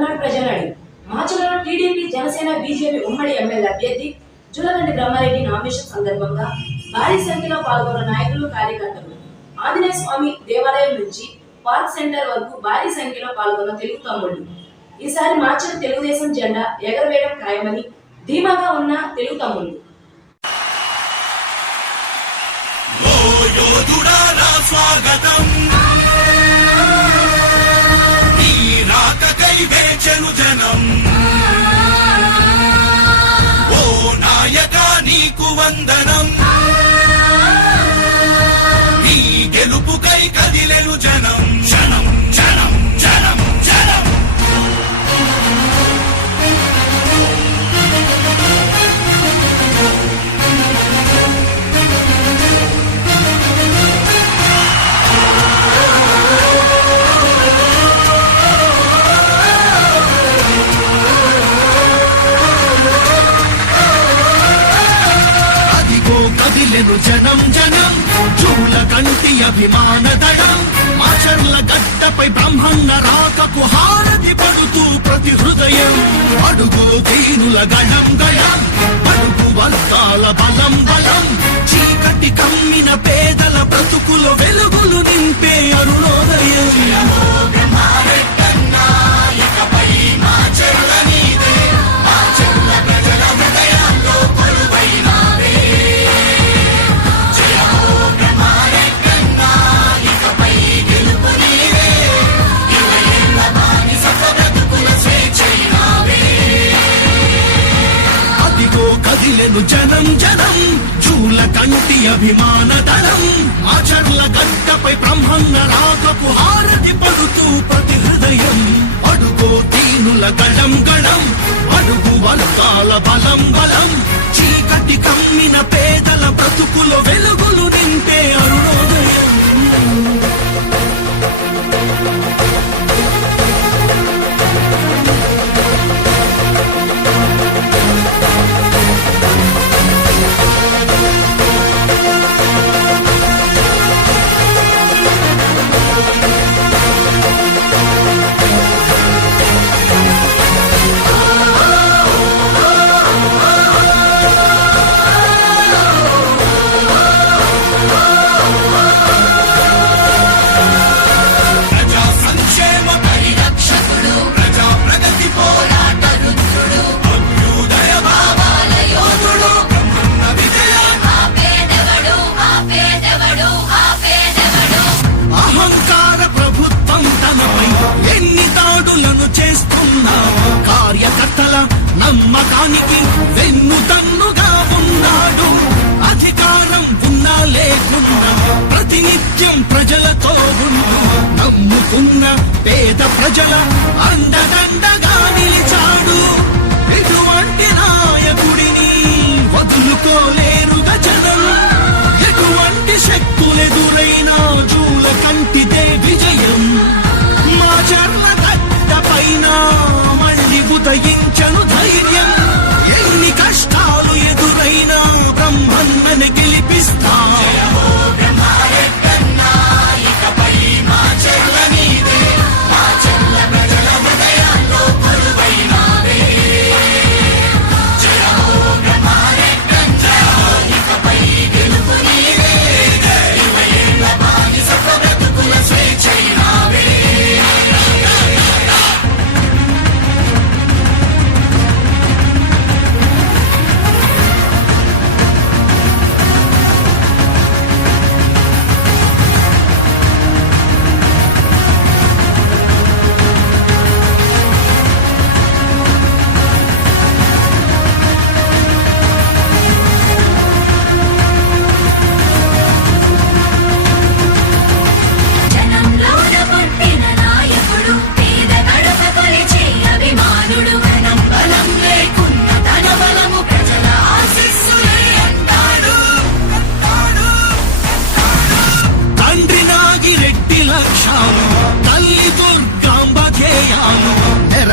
పల్నాడు ప్రజలని మాచలలో TDP Janasena BJP ఉమ్మడి ఎమ్మెల్యే అభ్యర్థి జులగంటి బ్రహ్మారెడ్డి నామినేషన్ సందర్భంగా భారీ సంఖ్యలో పాల్గొన్న నాయకులు కార్యకర్తలు. ఆంజనేయ స్వామి దేవాలయం నుంచి పార్క్ సెంటర్ వరకు భారీ సంఖ్యలో పాల్గొన్న తెలుగు తమ్ముళ్ళు. ఈసారి మార్చిన తెలుగుదేశం జెండా ఎగరవేయడం ఖాయమని ధీమాగా ఉన్న తెలుగు తమ్ముళ్ళు. స్వాగతం. வந்தனம் గడ్డపై బ్రహ్మన్న రాకకు హారతి పడుతూ ప్రతి హృదయం అడుగు దీనుల గణం గణం అడుగు వర్గాల బలం బలం చీకటి కమ్మిన పేదల బ్రతుకుల అభిమాన దళం గడ్డపై బ్రహ్మన్న రాకపు హారతి పడుతూ ప్రతి హృదయం అడుగో దీనుల గళం గళం అడుగు వర్గాల బలం బలం. చీకటి కమ్మిన పేదల బ్రతుకుల వెలుగులు నింపే అరుణోదయం. ఉన్న పేద ప్రజల అండదండగా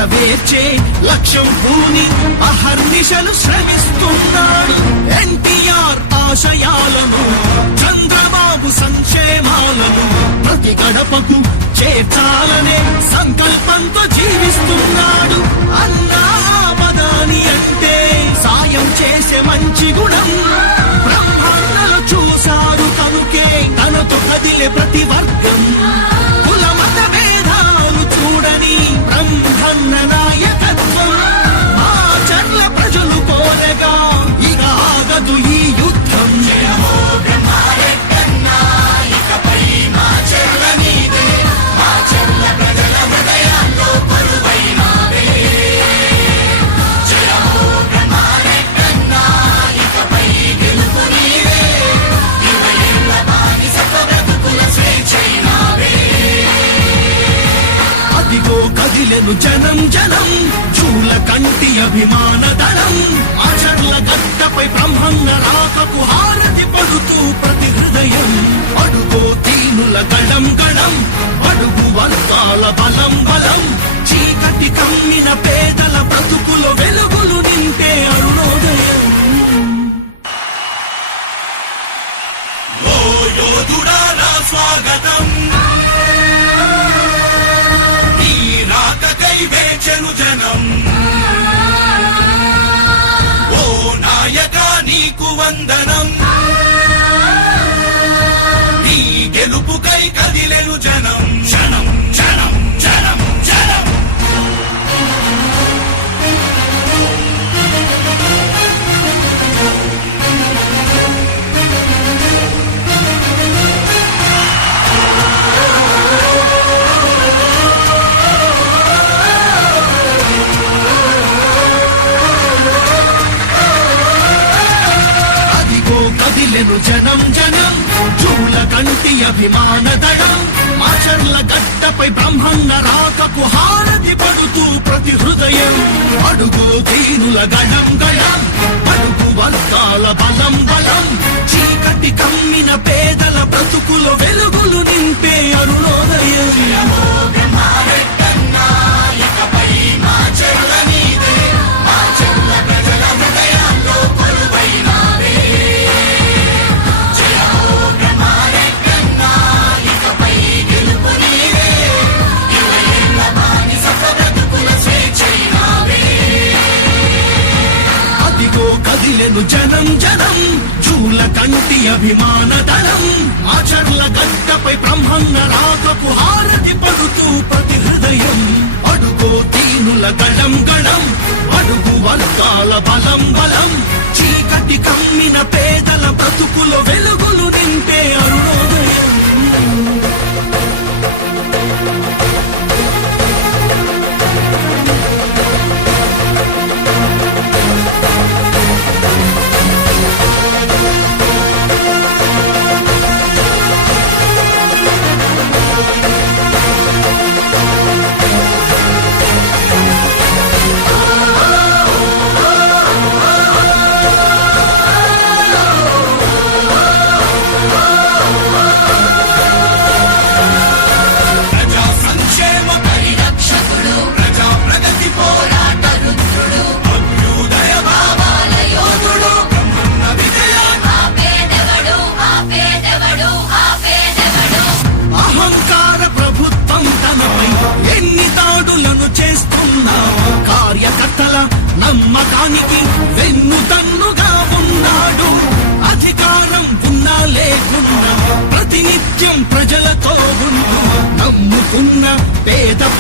నెరవేర్చే లక్ష్యం భూని అహర్నిశలు శ్రమిస్తున్నాడు ఎన్టీఆర్ ఆశయాలను చంద్రబాబు సంక్షేమాలను ప్రతి గడపకు చేర్చాలనే సంకల్పంతో జీవిస్తున్నాడు. అన్నా మదాని అంటే సాయం చేసే మంచి గుణం. బ్రహ్మాండలు చూశారు కనుకే తనతో కదిలే ప్రతి వర్గం. కులమతమే కదిలెను జనం జనం చూల కంటి అభిమాన దళం అచర్ల గట్టపై బ్రహ్మన్న రాకకు హారతి పడుతూ ప్రతి హృదయం అడుగో తీనుల గళం గళం అడుగు వర్గాల బలం బలం. చీకటి కమ్మిన పేదల బ్రతుకుల వెలుగులు నింపే అరుణోదయం. ఓ యోధుడారా స్వాగతం. రాకకై వేచెను అభిమాన దళం మాచర్ల గడ్డపై బ్రహ్మన్న రాకపు హారతి పడుతూ ప్రతి హృదయం అడుగు దీనుల గళం గణం. అడుగు వర్గాల బలం బలం. చీకటి కమ్మిన పేదల బ్రతుకులో వెలుగు అభిమాన దళం ఆచర్ల గట్టపై బ్రహ్మన్న రాకపు హారతి పడుతూ ప్రతి హృదయం అడుగో దీనుల గళం గళం అడుగు వర్గాల బలం బలం. చీకటి కమ్మిన పేదల బ్రతుకులో వెలుగులు నింపే అరుణోదయం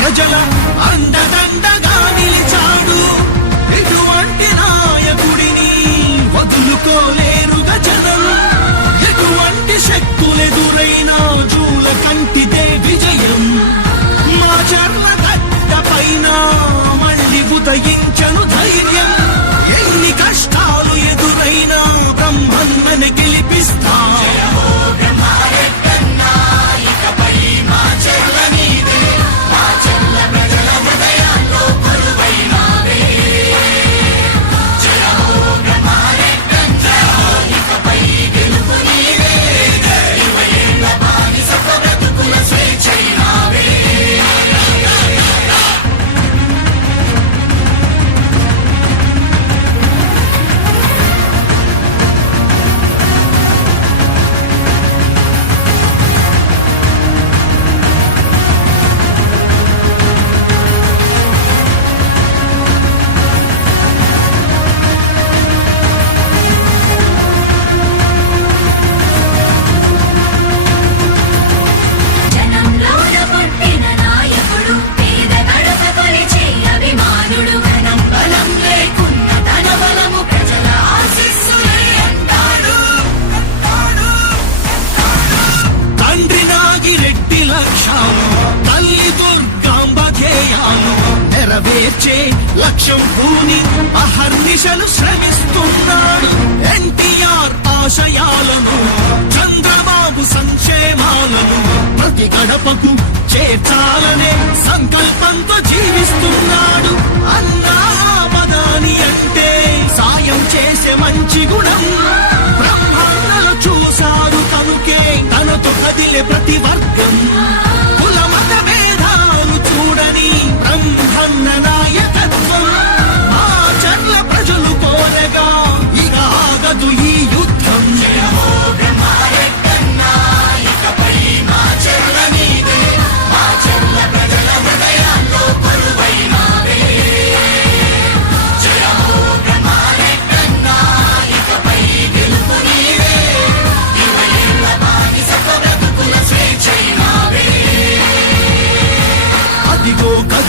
పేద ప్రజల అండదండగా. తీర్చే లక్ష్యం పూని అహర్నిశలు శ్రమిస్తున్నాడు ఎన్టీఆర్ ఆశయాలను చంద్రబాబు సంక్షేమాలను ప్రతి గడపకు చేర్చాలనే సంకల్పంతో జీవిస్తున్నాడు. అన్నా మదాని అంటే సాయం చేసే మంచి గుణం. బ్రహ్మాండలు చూశారు కనుకే తనతో కదిలే ప్రతి వర్గం.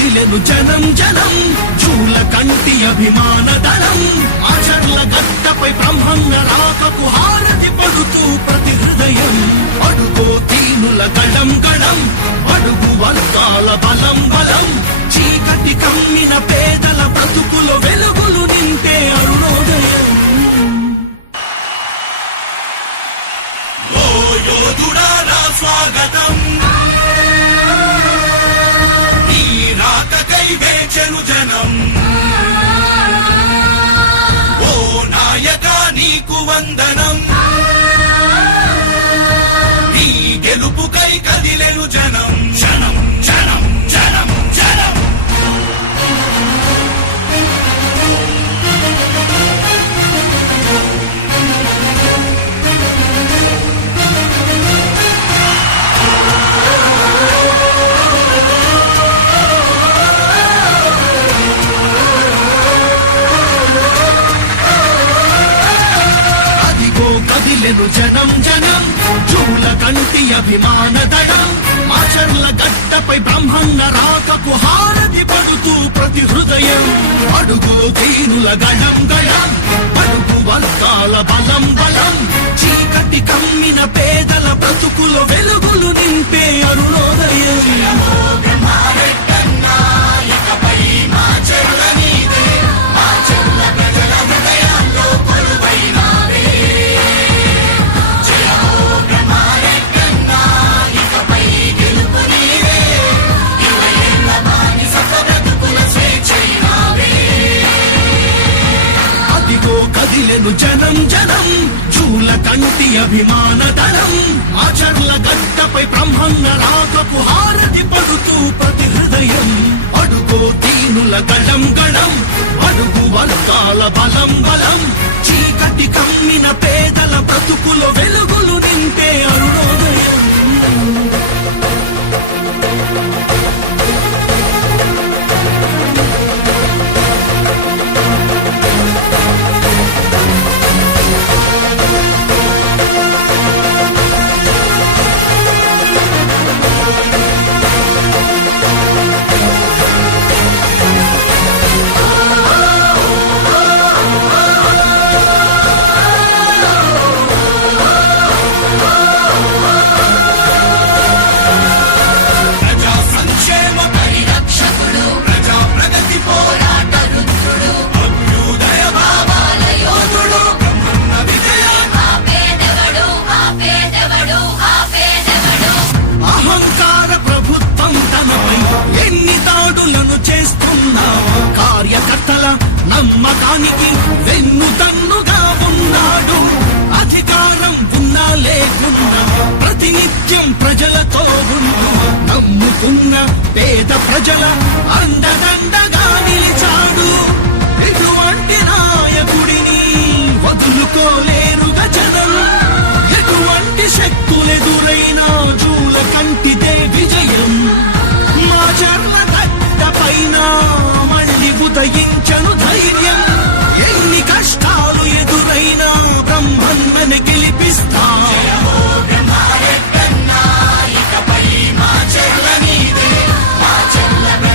అదిగో జనం జనం చూల కంటి అభిమాన దళం. అచర్ల గట్టపై బ్రహ్మంగ రాకకు హారతి పడుతూ ప్రతి హృదయం. అడుగో తీనుల గడం గళం అడుగు వర్గాల బలం బలం. చీకటి కమ్మిన పేదల బ్రతుకులు వెలుగులు నింటే అరుణోదయం. London. అడుగు తీరుల గళం గళం అడుగు వర్గాల బలం బలం. చీకటి కమ్మిన పేదల బ్రతుకుల వెలుగులు నింపే అరుణోదయం. జనం జనం చూల కంటి అభిమాన దళం ఆచర్ల గట్టపై బ్రహ్మన్న రాకపు హారతి పడుతూ ప్రతి హృదయం. అడుగో దీనుల గళం గళం అడుగు వర్గాల బలం బలం. చీకటి కమ్మిన పేదల బ్రతుకుల వెలుగులు నింపే అరుణోదయం.